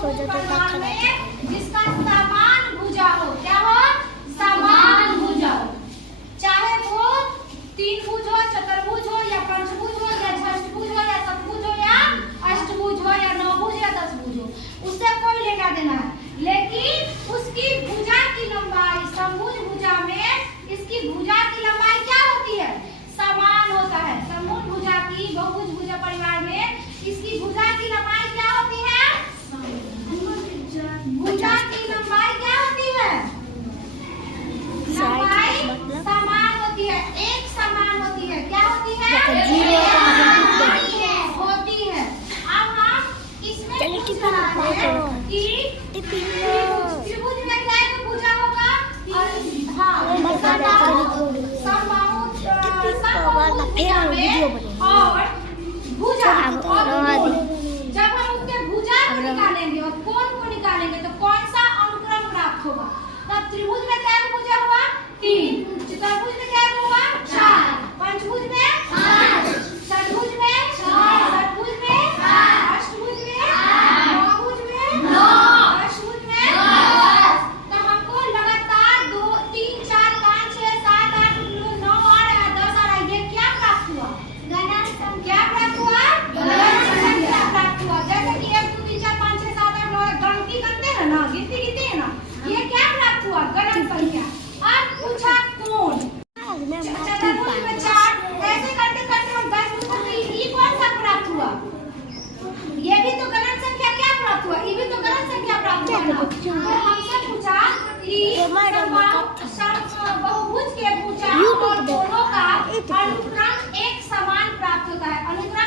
परिवार में जिसका समान भुजा हो, क्या हो? समान भुजा हो, चाहे वो तीन भुज हो, चतुर्भुज हो या पंचभुज हो या षष्ठभुज हो या सतभुज हो या अष्टभुज हो या नवभुज या दसभुज हो, उससे कोई लेना देना है। लेकिन उसकी भुजा की लंबाई, समभुज भुजा में इसकी भुजा की लंबाई क्या होती है? समान होता है। समभुज भुजा की बहुभुज भुजा परिवार में इसकी भुजा की लंबाई क्या होती है? भुजा की लंबाई क्या होती है? लंबाई समान होती है, एक समान होती है। क्या होती है? होती है। अब हम इसमें पूछ रहा है कि त्रिभुज में क्या भुजा होगा? और भुजा, जब हम उसके भुजा को निकालेंगे और कोण को निकालेंगे तो कौन सा अनुक्रम प्राप्त होगा? तब त्रिभुज में क्या भुजा हुआ? 3, चतुर्भुज में क्या हुआ? 4, पंचभुज में 5, षष्ठभुज में 6, सतभुज में 8, अष्टभुज में 9, नवभुज में 9, दशभुज में 10। तो हमको लगातार 2, 3, 4, 5, 6, 7, 8, 9 और 10 आ रहा है। ये क्या प्राप्त हुआ? गणन संख्या प्राप्त हुआ। गणन संख्या प्राप्त हुआ। जैसे कि 1, 2, 3, 4, 5, 6, 7, 8, 9 गिनती करते हैं ना, गिनती है ना, ये क्या प्राप्त हुआ? गणन संख्या। अब पूछा कोण, चतुर्भुज में 4, ऐसे करते करते हम 10 ये कौन सा प्राप्त हुआ? ये भी तो गणन संख्या क्या प्राप्त हुआ? ये भी तो गणन संख्या प्राप्त हुआ ना। तो हमसे पूछा कि बहुभुज के भुजा और कोणों का अनुक्रम एक समान प्राप्त होता है। अनुक्रम